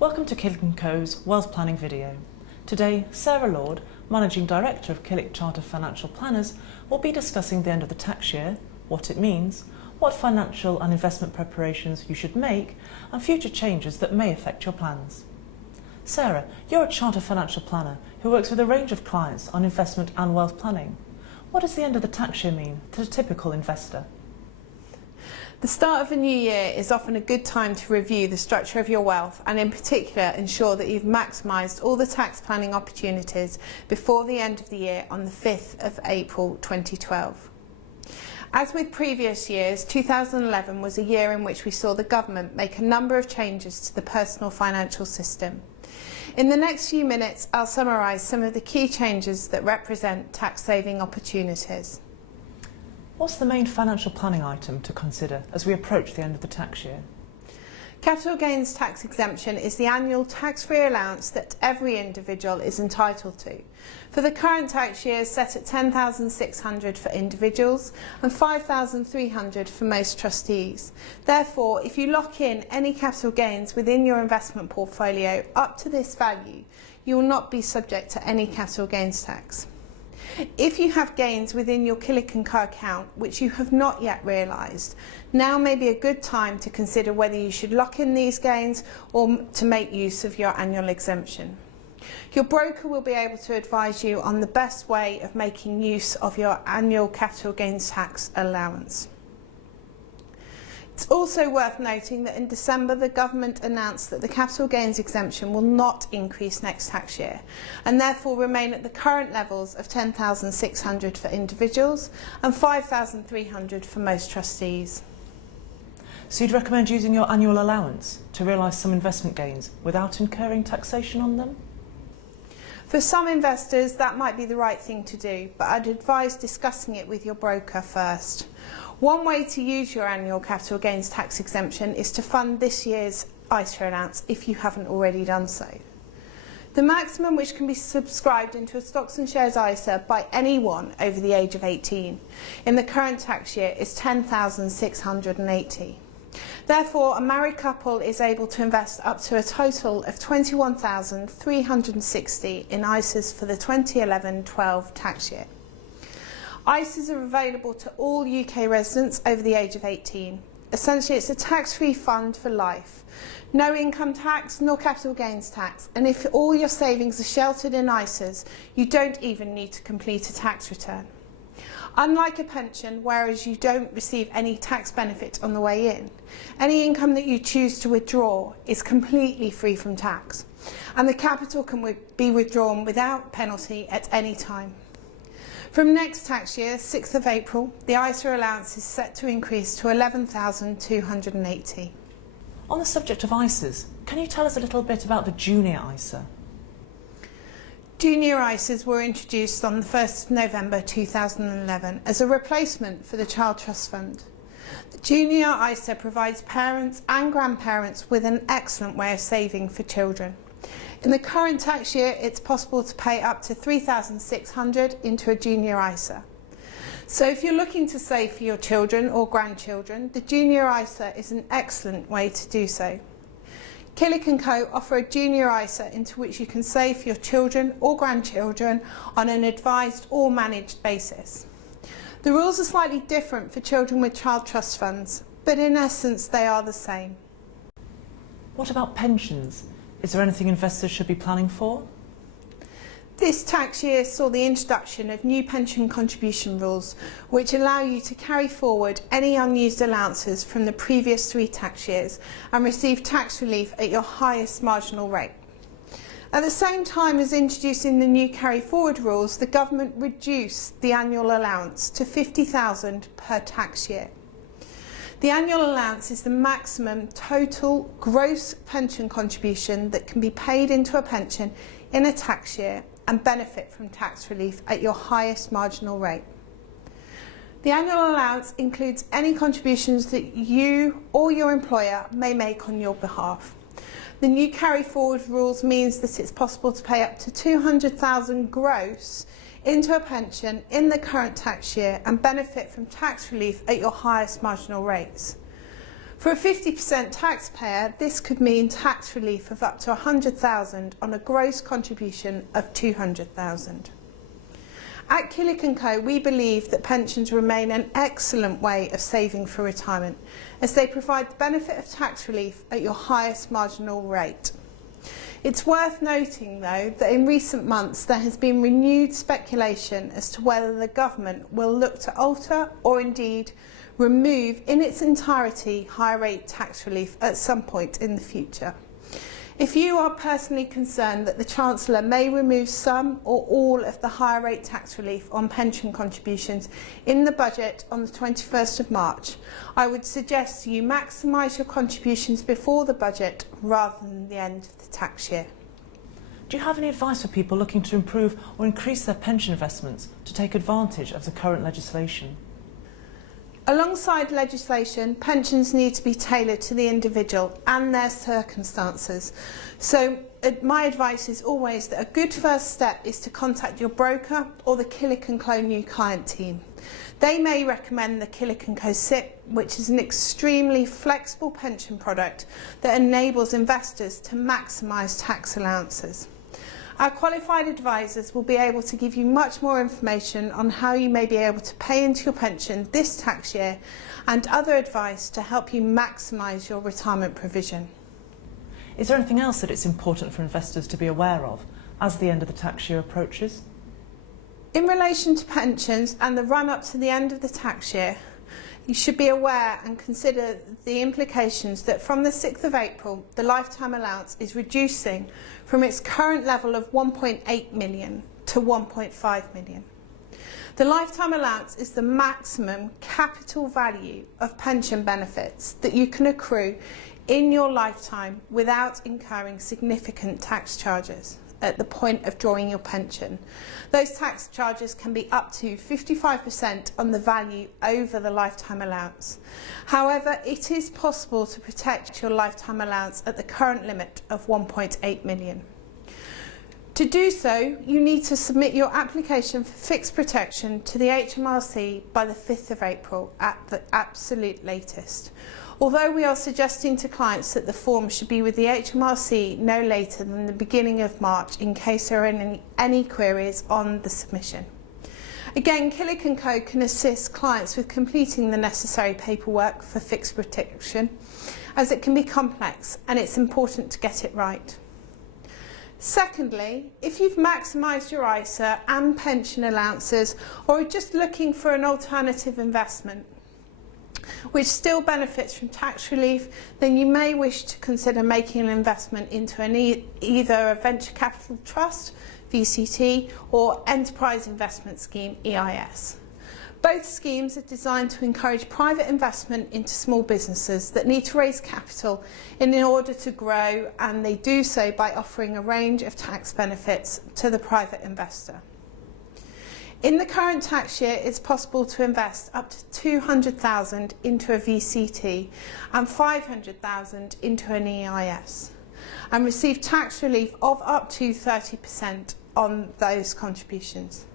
Welcome to Killik Co's Wealth Planning video. Today, Sarah Lord, Managing Director of Killik Charter Financial Planners, will be discussing the end of the tax year, what it means, what financial and investment preparations you should make, and future changes that may affect your plans. Sarah, you're a Charter Financial Planner who works with a range of clients on investment and wealth planning. What does the end of the tax year mean to the typical investor? The start of a new year is often a good time to review the structure of your wealth and in particular ensure that you've maximised all the tax planning opportunities before the end of the year on the 5th of April 2012. As with previous years, 2011 was a year in which we saw the government make a number of changes to the personal financial system. In the next few minutes, I'll summarise some of the key changes that represent tax saving opportunities. What's the main financial planning item to consider as we approach the end of the tax year? Capital gains tax exemption is the annual tax-free allowance that every individual is entitled to. For the current tax year, set at $10,600 for individuals and $5,300 for most trustees. Therefore, if you lock in any capital gains within your investment portfolio up to this value, you will not be subject to any capital gains tax. If you have gains within your Killik Co account which you have not yet realised, now may be a good time to consider whether you should lock in these gains or to make use of your annual exemption. Your broker will be able to advise you on the best way of making use of your annual capital gains tax allowance. It's also worth noting that in December the government announced that the capital gains exemption will not increase next tax year and therefore remain at the current levels of $10,600 for individuals and $5,300 for most trustees. So you'd recommend using your annual allowance to realise some investment gains without incurring taxation on them? For some investors that might be the right thing to do, but I'd advise discussing it with your broker first. One way to use your annual capital gains tax exemption is to fund this year's ISA allowance if you haven't already done so. The maximum which can be subscribed into a stocks and shares ISA by anyone over the age of 18 in the current tax year is $10,680. Therefore, a married couple is able to invest up to a total of $21,360 in ISAs for the 2011-12 tax year. ISAs are available to all UK residents over the age of 18. Essentially, it's a tax-free fund for life. No income tax nor capital gains tax, and if all your savings are sheltered in ISAs, you don't even need to complete a tax return. Unlike a pension, whereas you don't receive any tax benefit on the way in, any income that you choose to withdraw is completely free from tax, and the capital can be withdrawn without penalty at any time. From next tax year, 6th of April, the ISA allowance is set to increase to $11,280. On the subject of ISAs, can you tell us a little bit about the Junior ISA? Junior ISAs were introduced on the 1st of November 2011 as a replacement for the Child Trust Fund. The Junior ISA provides parents and grandparents with an excellent way of saving for children. In the current tax year, it's possible to pay up to $3,600 into a Junior ISA. So if you're looking to save for your children or grandchildren, the Junior ISA is an excellent way to do so. Killik Co offer a Junior ISA into which you can save for your children or grandchildren on an advised or managed basis. The rules are slightly different for children with child trust funds, but in essence they are the same. What about pensions? Is there anything investors should be planning for? This tax year saw the introduction of new pension contribution rules which allow you to carry forward any unused allowances from the previous 3 tax years and receive tax relief at your highest marginal rate. At the same time as introducing the new carry forward rules, the government reduced the annual allowance to $50,000 per tax year. The annual allowance is the maximum total gross pension contribution that can be paid into a pension in a tax year and benefit from tax relief at your highest marginal rate. The annual allowance includes any contributions that you or your employer may make on your behalf. The new carry forward rules means that it's possible to pay up to $200,000 gross into a pension in the current tax year and benefit from tax relief at your highest marginal rates. For a 50% taxpayer, this could mean tax relief of up to £100,000 on a gross contribution of £200,000. At Killik Co, we believe that pensions remain an excellent way of saving for retirement, as they provide the benefit of tax relief at your highest marginal rate. It's worth noting, though, that in recent months there has been renewed speculation as to whether the government will look to alter or indeed remove in its entirety higher rate tax relief at some point in the future. If you are personally concerned that the Chancellor may remove some or all of the higher rate tax relief on pension contributions in the budget on the 21st of March, I would suggest you maximise your contributions before the budget rather than the end of the tax year. Do you have any advice for people looking to improve or increase their pension investments to take advantage of the current legislation? Alongside legislation, pensions need to be tailored to the individual and their circumstances. So my advice is always that a good first step is to contact your broker or the Killik Co new client team. They may recommend the Killik Co SIP, which is an extremely flexible pension product that enables investors to maximise tax allowances. Our qualified advisors will be able to give you much more information on how you may be able to pay into your pension this tax year and other advice to help you maximise your retirement provision. Is there anything else that it's important for investors to be aware of as the end of the tax year approaches? In relation to pensions and the run-up to the end of the tax year, you should be aware and consider the implications that from the 6th of April, the lifetime allowance is reducing from its current level of 1.8 million to 1.5 million. The lifetime allowance is the maximum capital value of pension benefits that you can accrue in your lifetime without incurring significant tax charges at the point of drawing your pension. Those tax charges can be up to 55% on the value over the lifetime allowance. However, it is possible to protect your lifetime allowance at the current limit of 1.8 million. To do so, you need to submit your application for fixed protection to the HMRC by the 5th of April at the absolute latest. Although we are suggesting to clients that the form should be with the HMRC no later than the beginning of March in case there are any queries on the submission. Again, Killik Co can assist clients with completing the necessary paperwork for fixed protection, as it can be complex and it's important to get it right. Secondly, if you've maximised your ISA and pension allowances or are just looking for an alternative investment which still benefits from tax relief, then you may wish to consider making an investment into either a venture capital trust, VCT, or enterprise investment scheme, EIS. Both schemes are designed to encourage private investment into small businesses that need to raise capital in order to grow, and they do so by offering a range of tax benefits to the private investor. In the current tax year, it's possible to invest up to £200,000 into a VCT and £500,000 into an EIS and receive tax relief of up to 30% on those contributions.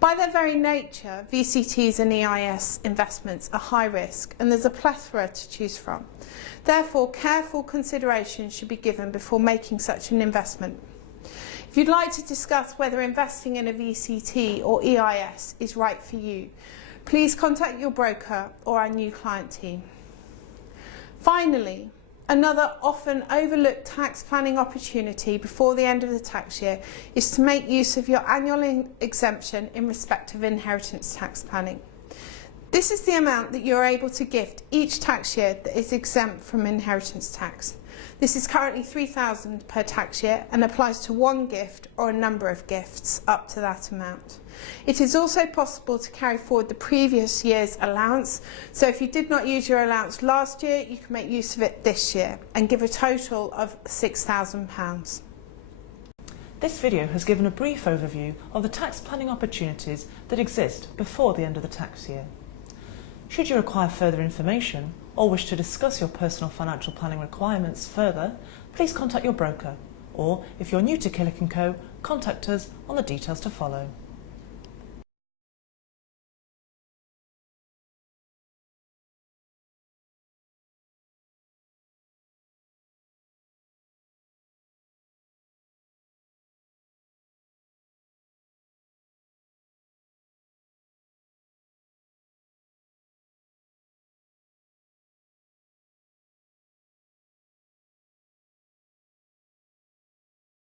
By their very nature, VCTs and EIS investments are high risk and there's a plethora to choose from. Therefore, careful consideration should be given before making such an investment. If you'd like to discuss whether investing in a VCT or EIS is right for you, please contact your broker or our new client team. Finally, another often overlooked tax planning opportunity before the end of the tax year is to make use of your annual exemption in respect of inheritance tax planning. This is the amount that you're able to gift each tax year that is exempt from inheritance tax. This is currently £3,000 per tax year and applies to one gift or a number of gifts up to that amount. It is also possible to carry forward the previous year's allowance, so if you did not use your allowance last year, you can make use of it this year and give a total of £6,000. This video has given a brief overview of the tax planning opportunities that exist before the end of the tax year. Should you require further information or wish to discuss your personal financial planning requirements further, please contact your broker, or if you're new to Killik Co, contact us on the details to follow.